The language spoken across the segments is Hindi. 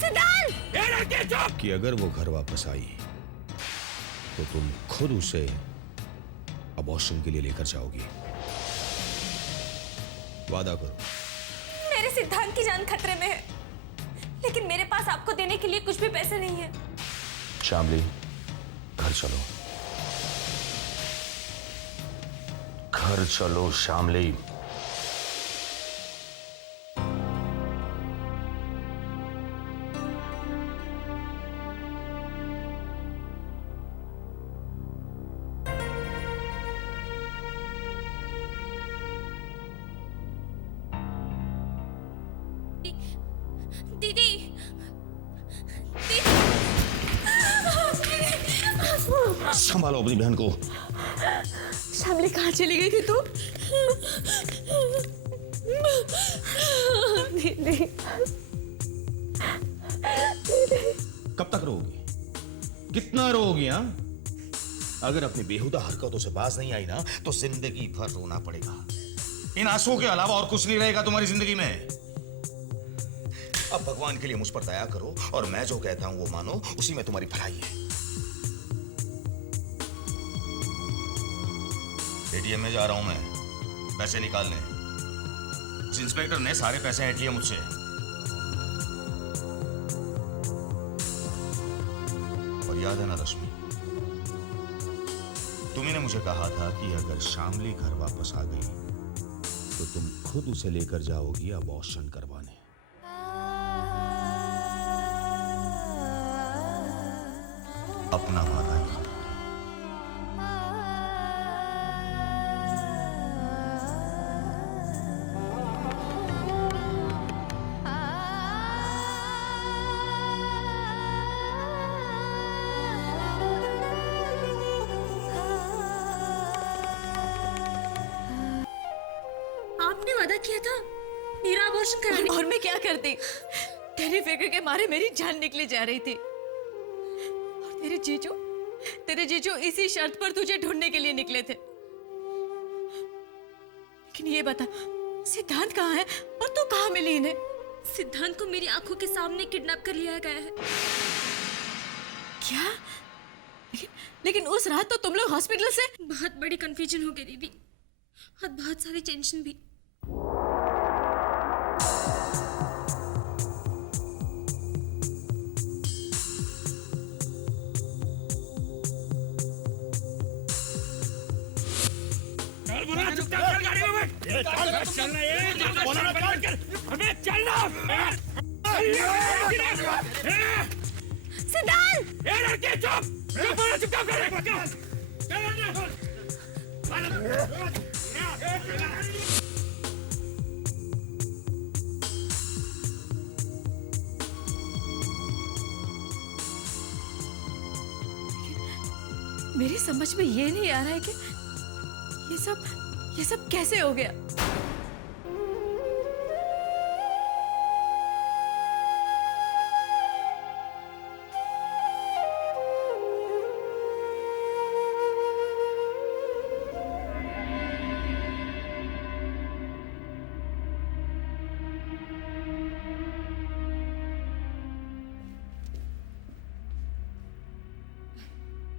सिद्धांत! कि अगर वो घर वापस आई तो तुम खुद उसे अबॉर्शन के लिए लेकर जाओगी। वादा करो। मेरे सिद्धांत की जान खतरे में है, लेकिन मेरे पास आपको देने के लिए कुछ भी पैसे नहीं है। शामली, घर चलो, घर चलो शामली। दीदी, संभालो अपनी बहन को। शामली कहाँ चली गई थी तू? दीदी, कब तक रोगी? कितना रोगी? हाँ, अगर अपनी बेहुदा हरकतों से बाज नहीं आई ना तो जिंदगी भर रोना पड़ेगा। इन आंसुओं के अलावा और कुछ नहीं रहेगा तुम्हारी जिंदगी में। अब भगवान के लिए मुझ पर दया करो और मैं जो कहता हूं वो मानो, उसी में तुम्हारी भलाई है। एटीएम में जा रहा हूं मैं पैसे निकालने। इस इंस्पेक्टर ने सारे पैसे ऐंठ लिए मुझसे। और याद है ना रश्मि, तुम्ही ने मुझे कहा था कि अगर शामली घर वापस आ गई तो तुम खुद उसे लेकर जाओगी अबॉर्शन करवाने। अपना वादा याद। आपने वादा किया था मेरा अबॉर्शन कराने। और मैं क्या करती? तेरी फिक्र के मारे मेरी जान निकली जा रही थी। और तेरे जीजू इसी शर्त पर तुझे ढूंढने के लिए निकले थे। लेकिन ये बता, सिद्धांत कहाँ है और तू कहाँ मिली इन्हें? सिद्धांत को मेरी आंखों के सामने किडनैप कर लिया गया है। क्या? लेकिन उस रात तो तुम लोग हॉस्पिटल से। बहुत बड़ी कंफ्यूजन हो गई दीदी, और बहुत सारी टेंशन भी। मेरी समझ में ये नहीं आ रहा है कि ये सब कैसे हो गया।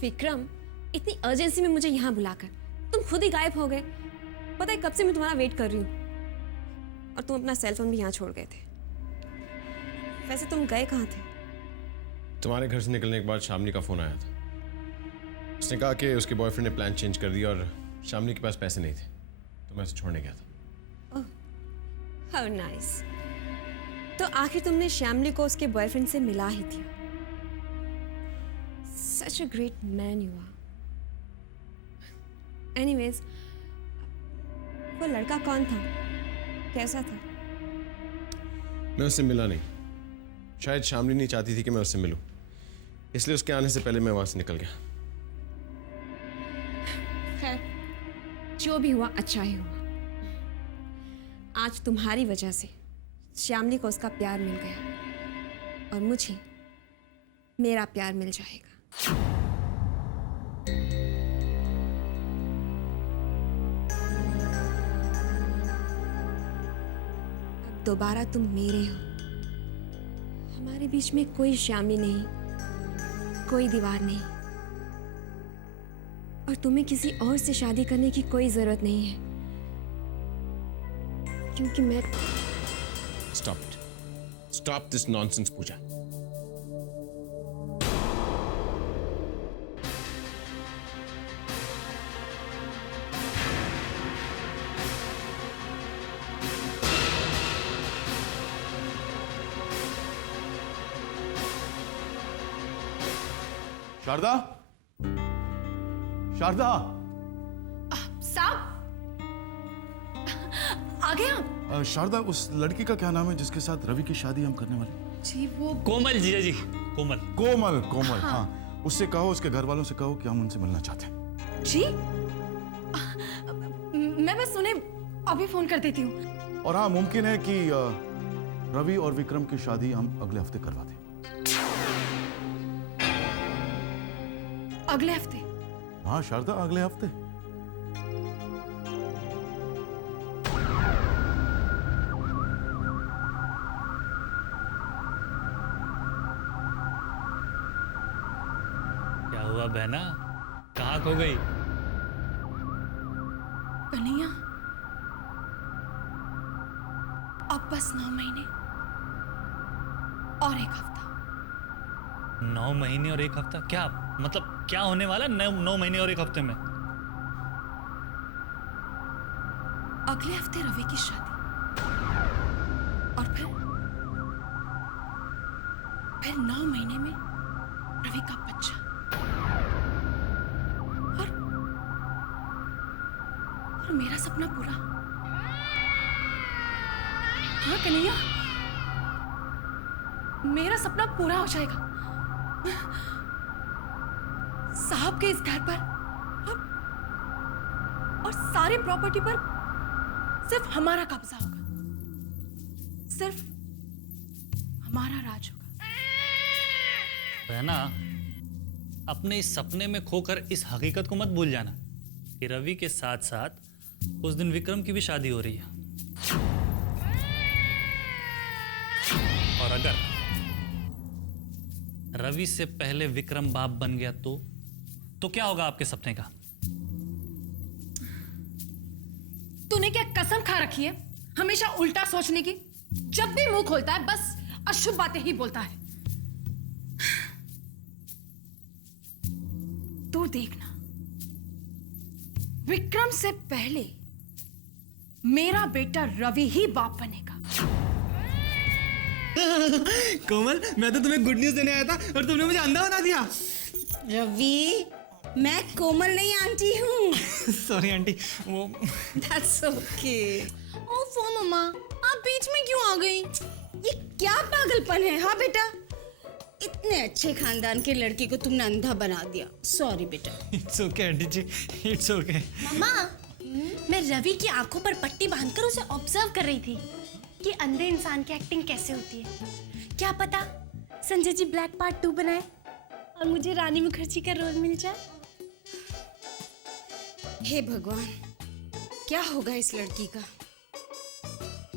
विक्रम, इतनी अर्जेंसी में मुझे यहाँ बुलाकर तुम खुद ही गायब हो गए। पता है कब से मैं तुम्हारा वेट कर रही हूँ, और तुम अपना सेल फोन भी यहाँ छोड़ गए थे। वैसे तुम गए कहाँ थे? तुम्हारे घर से निकलने के बाद शामली का फोन आया था। उसने कहा कि उसके बॉयफ्रेंड ने प्लान चेंज कर दिया और शामली के पास पैसे नहीं थे, तो मैं उसे छोड़ने गया था। ओह, हाउ नाइस। तो आखिर तुमने शामली को उसके बॉयफ्रेंड से मिला ही दिया। Such a great man you are. Anyways, वो लड़का कौन था? कैसा था? मैं उससे मिला नहीं। शायद शामली नहीं चाहती थी कि मैं उससे मिलूं, इसलिए उसके आने से पहले मैं वहां से निकल गया। खैर, जो भी हुआ अच्छा ही हुआ। आज तुम्हारी वजह से श्यामली को उसका प्यार मिल गया, और मुझे मेरा प्यार मिल जाएगा। अब दोबारा तुम मेरे हो हमारे बीच में कोई शामी नहीं, कोई दीवार नहीं, और तुम्हें किसी और से शादी करने की कोई जरूरत नहीं है, क्योंकि मैं Stop this nonsense, Pooja. Sharda, Sharda, साहब आ गए आप? शारदा, उस लड़की का क्या नाम है जिसके साथ रवि की शादी हम करने वाले? जी वो कोमल जीजा जी, कोमल। कोमल, कोमल, हाँ। उससे कहो, उसके घर वालों से कहो कि हम उनसे मिलना चाहते हैं। जी मैं बस उन्हें अभी फोन कर देती हूँ। और हाँ, मुमकिन है कि रवि और विक्रम की शादी हम अगले हफ्ते करवा दें। अगले हफ्ते? हाँ शारदा, अगले हफ्ते। क्या हुआ बहना, कहाँ खो गई? कन्हैया, अब बस 9 महीने और 1 हफ्ता। 9 महीने और 1 हफ्ता? क्या मतलब, क्या होने वाला 9 महीने और 1 हफ्ते में? अगले हफ्ते रवि की शादी, और फिर 9 महीने में रवि का बच्चा, और मेरा सपना पूरा। हाँ कन्हैया, मेरा सपना पूरा हो जाएगा। साहब के इस घर पर और सारी प्रॉपर्टी पर सिर्फ हमारा कब्जा होगा, सिर्फ हमारा राज होगा। बहना, अपने इस सपने में खोकर इस हकीकत को मत भूल जाना कि रवि के साथ साथ उस दिन विक्रम की भी शादी हो रही है। और अगर रवि से पहले विक्रम बाप बन गया तो क्या होगा आपके सपने का? तूने क्या कसम खा रखी है हमेशा उल्टा सोचने की? जब भी मुंह खोलता है बस अशुभ बातें ही बोलता है। तू देखना, विक्रम से पहले मेरा बेटा रवि ही बाप बनेगा। कोमल, मैं तो तुम्हें गुड न्यूज देने आया था और तुमने मुझे अंधा बना दिया। रवि, मैं कोमल नहीं आंटी हूँ। सॉरी आंटी, वो That's okay. ओफो मम्मा, आप बीच में क्यों आ गई? ये क्या पागलपन है? हाँ बेटा, इतने अच्छे खानदान के लड़के को तुमने अंधा बना दिया। सॉरी बेटा। It's okay aunty ji, it's okay. Mamma, मैं रवि की आंखों पर पट्टी बांधकर उसे ऑब्जर्व कर रही थी कि अंधे इंसान की एक्टिंग कैसे होती है। क्या पता संजय जी ब्लैक पार्ट 2 बनाए और मुझे रानी मुखर्जी का रोल मिल जाए। हे भगवान, क्या होगा इस लड़की का?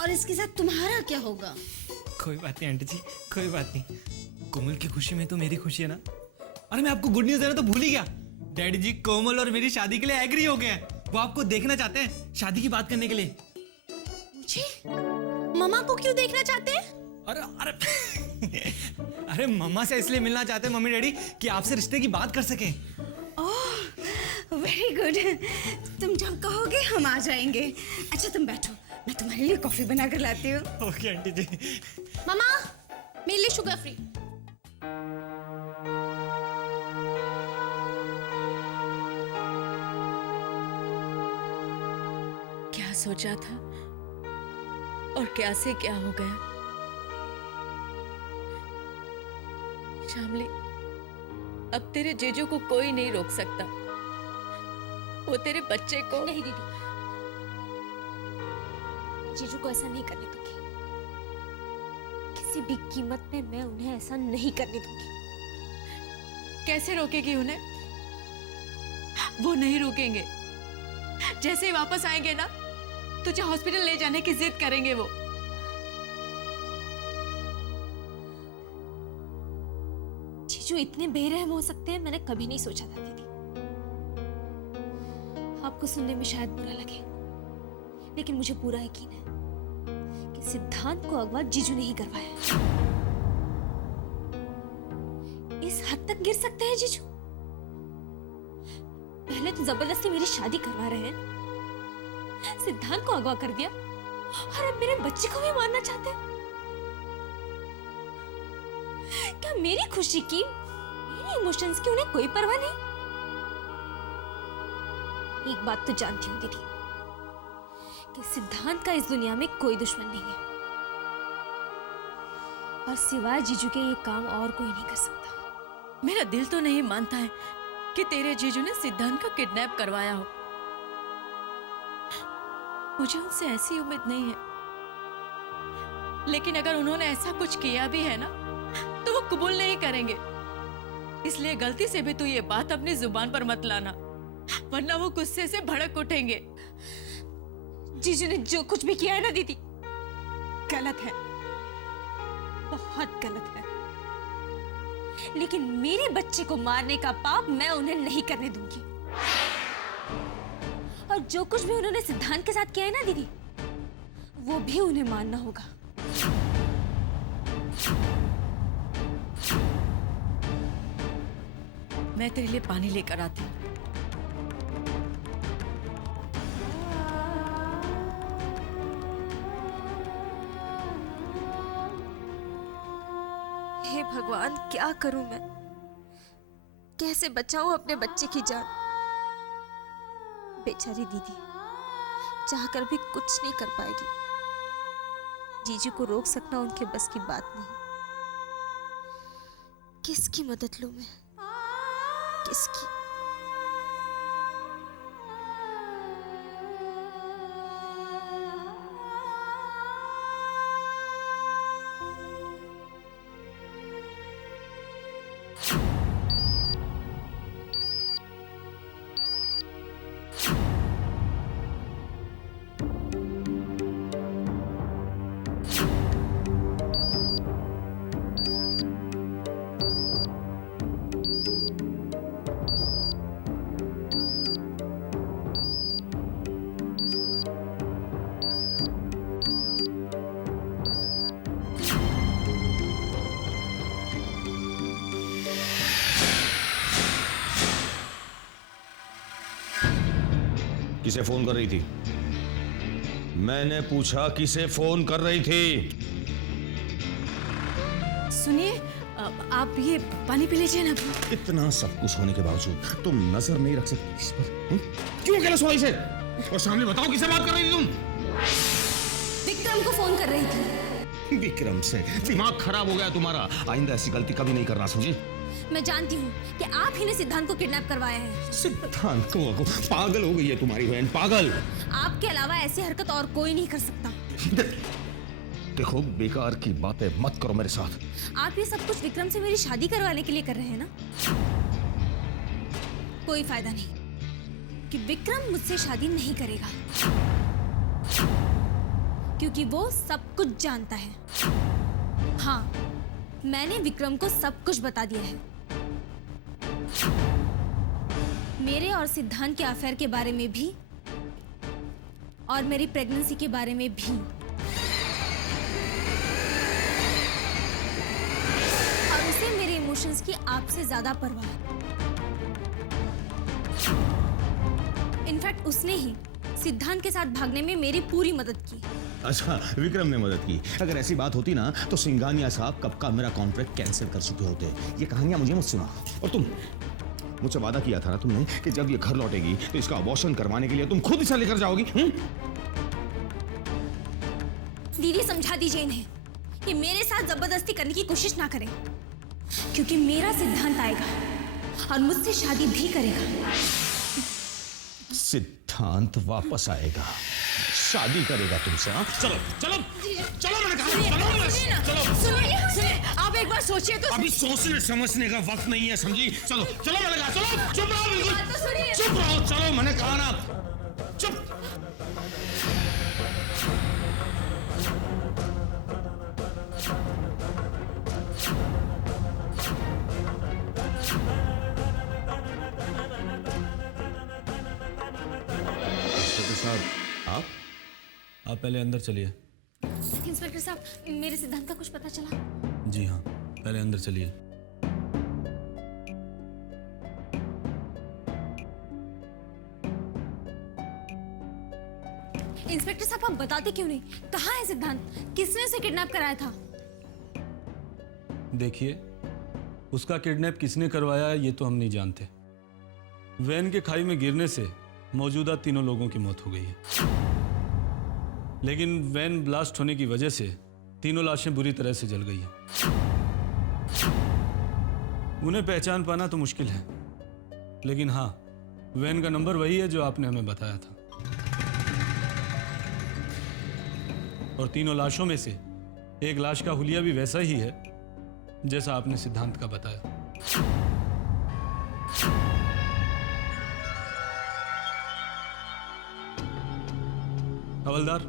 और इसके साथ तुम्हारा क्या होगा? कोई बात नहीं आंटी जी, कोई बात नहीं। कोमल की खुशी में तो मेरी खुशी है ना। अरे मैं आपको गुड न्यूज देना तो भूल ही गया। डैडी जी कोमल और मेरी शादी के लिए एग्री हो गए हैं। वो आपको देखना चाहते हैं शादी की बात करने के लिए। मुझे? मम्मा को क्यों देखना चाहते हैं? अरे अरे अरे मम्मा से इसलिए मिलना चाहते हैं मम्मी डैडी कि आपसे रिश्ते की बात कर सकें। वेरी गुड, तुम जब कहोगे हम आ जाएंगे। अच्छा तुम बैठो, मैं तुम्हारे लिए कॉफी बना कर लाती हूँ। ओके आंटी जी। मम्मा, मेरे लिए शुगर फ्री। क्या सोचा था और क्या से क्या हो गया। शामली, अब तेरे जीजू को कोई नहीं रोक सकता। वो तेरे बच्चे को नहीं दीदी, जीजू को ऐसा नहीं करने दूंगी। किसी भी कीमत पे मैं उन्हें ऐसा नहीं करने दूंगी। कैसे रोकेगी उन्हें? वो नहीं रोकेंगे। जैसे ही वापस आएंगे ना, तुझे हॉस्पिटल ले जाने की जिद करेंगे वो। जीजू इतने बेरहम हो सकते हैं मैंने कभी नहीं सोचा था दीदी। आपको सुनने में शायद बुरा लगे, लेकिन मुझे पूरा यकीन है कि सिद्धांत को अगवा जीजू ने ही करवाया। इस हद तक गिर सकते हैं जीजू? पहले तो जबरदस्ती मेरी शादी करवा रहे हैं, सिद्धांत को अगवा कर दिया, और अब मेरे बच्चे को भी मारना चाहते हैं। क्या मेरी खुशी की, मेरे इमोशंस की उन्हें कोई परवाह नहीं? एक बात तो जानती हूँ दीदी कि सिद्धांत का इस दुनिया में कोई दुश्मन नहीं है, और सिवाय जीजू के ये काम और कोई नहीं कर सकता। मेरा दिल तो नहीं मानता है कि तेरे जीजू ने सिद्धांत का किडनैप करवाया हो। मुझे उनसे ऐसी उम्मीद नहीं है, लेकिन अगर उन्होंने ऐसा कुछ किया भी है ना, तो वो कबूल नहीं करेंगे। इसलिए गलती से भी तू ये बात अपनी जुबान पर मत लाना, वरना वो गुस्से से भड़क उठेंगे। जीजू ने जो कुछ भी किया है ना दीदी, गलत है, बहुत गलत है। लेकिन मेरे बच्चे को मारने का पाप मैं उन्हें नहीं करने दूंगी। और जो कुछ भी उन्होंने सिद्धांत के साथ किया है ना दीदी, वो भी उन्हें मानना होगा। मैं तेरे लिए पानी लेकर आती हूँ। हे भगवान, क्या करूं मैं? कैसे बचाऊं अपने बच्चे की जान? बेचारी दीदी चाहकर भी कुछ नहीं कर पाएगी। जीजू को रोक सकना उनके बस की बात नहीं। किसकी मदद लूं मैं? किसकी? किसे फोन कर रही थी? मैंने पूछा किसे फोन कर रही थी? सुनिए, आप ये पानी पी लीजिए ना। इतना सब कुछ होने के बावजूद तुम नजर नहीं रख सकती इस पर? क्यों अकेला सोई से? और सामने बताओ किसे बात कर रही थी तुम? विक्रम को फोन कर रही थी। विक्रम से? दिमाग खराब हो गया तुम्हारा। आइंदा ऐसी गलती कभी नहीं करना, समझी? मैं जानती हूँ कि आप ही ने सिद्धांत को किडनैप करवाया है। सिद्धांत को? पागल हो गई है तुम्हारी बहन, पागल। आपके अलावा ऐसी हरकत और कोई नहीं कर सकता। देखो, बेकार की बातें मत करो मेरे साथ। आप ये सब कुछ विक्रम से मेरी शादी करवाने के लिए कर रहे हैं ना? कोई फायदा नहीं कि विक्रम मुझसे शादी नहीं करेगा, क्योंकि वो सब कुछ जानता है। हाँ, मैंने विक्रम को सब कुछ बता दिया है, मेरे और सिद्धांत के अफेयर के बारे में भी, और मेरी प्रेगनेंसी के बारे में भी। और उसे मेरे इमोशंस की आपसे ज्यादा परवाह है। इनफैक्ट उसने ही सिद्धांत के साथ भागने में मेरी पूरी मदद की। अच्छा, विक्रम ने मदद की? अगर ऐसी बात होती ना तो सिंघानिया साहब कब का मेरा कॉन्ट्रैक्ट कैंसिल कर चुके होते। ये कहानियां मुझे मत सुना। और तुम, मुझसे वादा किया था ना तुमने कि जब ये घर लौटेगी तो इसका अबॉर्शन करवाने के लिए तुम खुद इसे लेकर जाओगी। दीदी समझा दीजिए इन्हें कि मेरे साथ जबरदस्ती करने की कोशिश ना करें, क्योंकि मेरा सिद्धांत आएगा और मुझसे शादी भी करेगा। सिद्धांत वापस आएगा, शादी करेगा तुमसे। हाँ, चलो चलो चलो, मैंने कहा चलो। सुनिए, आप एक बार सोचिए तो। अभी सोचने समझने का वक्त नहीं है, समझी? चलो चलो, मैंने कहा चलो। चुप रहो, बिल्कुल चुप रहो। चलो, मैंने कहा ना, चुप। आप पहले अंदर चलिए। इंस्पेक्टर साहब, मेरे सिद्धांत का कुछ पता चला? जी हाँ, पहले अंदर चलिए। इंस्पेक्टर साहब, आप बताते क्यों नहीं? कहाँ है सिद्धांत? किसने उसे किडनैप कराया था? देखिए, उसका किडनैप किसने करवाया ये तो हम नहीं जानते। वैन के खाई में गिरने से मौजूदा तीनों लोगों की मौत हो गई है, लेकिन वैन ब्लास्ट होने की वजह से तीनों लाशें बुरी तरह से जल गई हैं। उन्हें पहचान पाना तो मुश्किल है, लेकिन हाँ, वैन का नंबर वही है जो आपने हमें बताया था। और तीनों लाशों में से एक लाश का हुलिया भी वैसा ही है जैसा आपने सिद्धांत का बताया। हवलदार,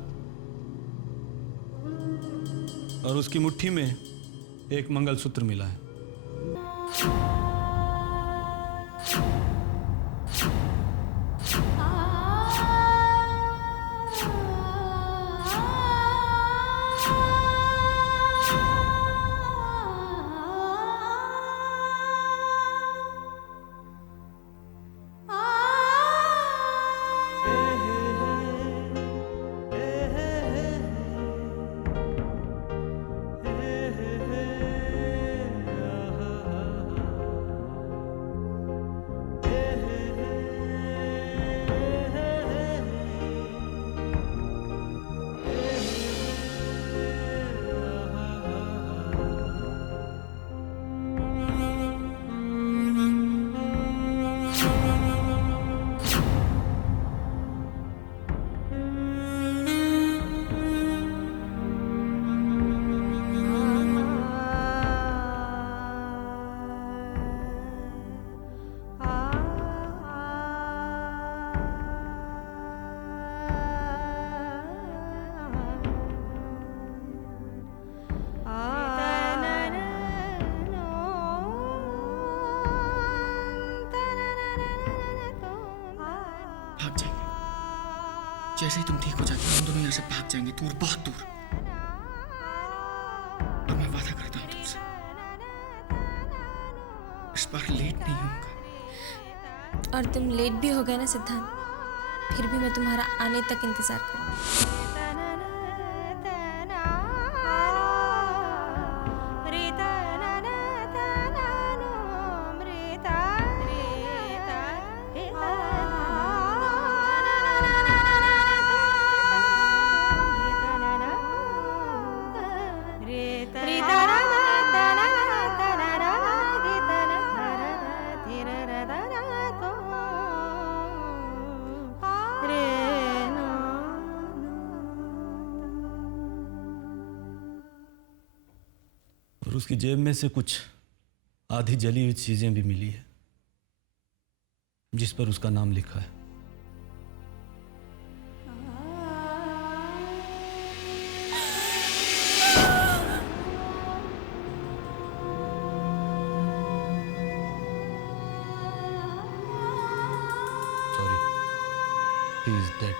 और उसकी मुट्ठी में एक मंगलसूत्र मिला है। भाग जाएंगे। जैसे ही तुम ठीक हो जाती हो, हम दोनों यहाँ से भाग जाएंगे, दूर, बहुत दूर। और मैं वादा करता हूँ तुमसे, इस बार लेट नहीं होगा। और तुम लेट भी हो गए ना सिद्धांत, फिर भी मैं तुम्हारा आने तक इंतजार करूंगी। और उसकी जेब में से कुछ आधी जली हुई चीजें भी मिली है जिस पर उसका नाम लिखा है। Sorry, he is dead.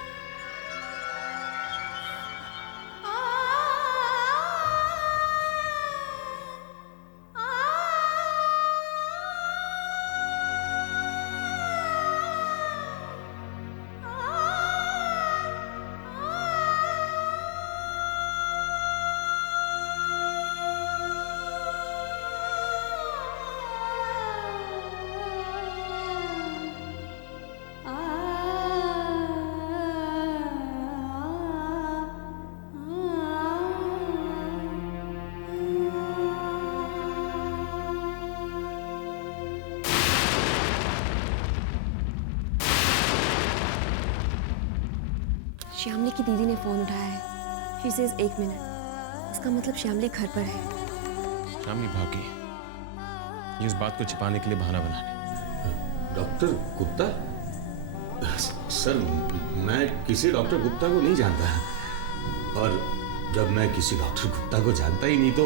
Shyamali की दीदी ने फोन उठाया है। She says 1 minute. इसका मतलब श्यामली घर पर है। शामली भागी, ये उस बात को छिपाने के लिए बहाना बनाने। डॉक्टर गुप्ता? सर, मैं किसी डॉक्टर गुप्ता को नहीं जानता, और जब मैं किसी डॉक्टर गुप्ता को जानता ही नहीं तो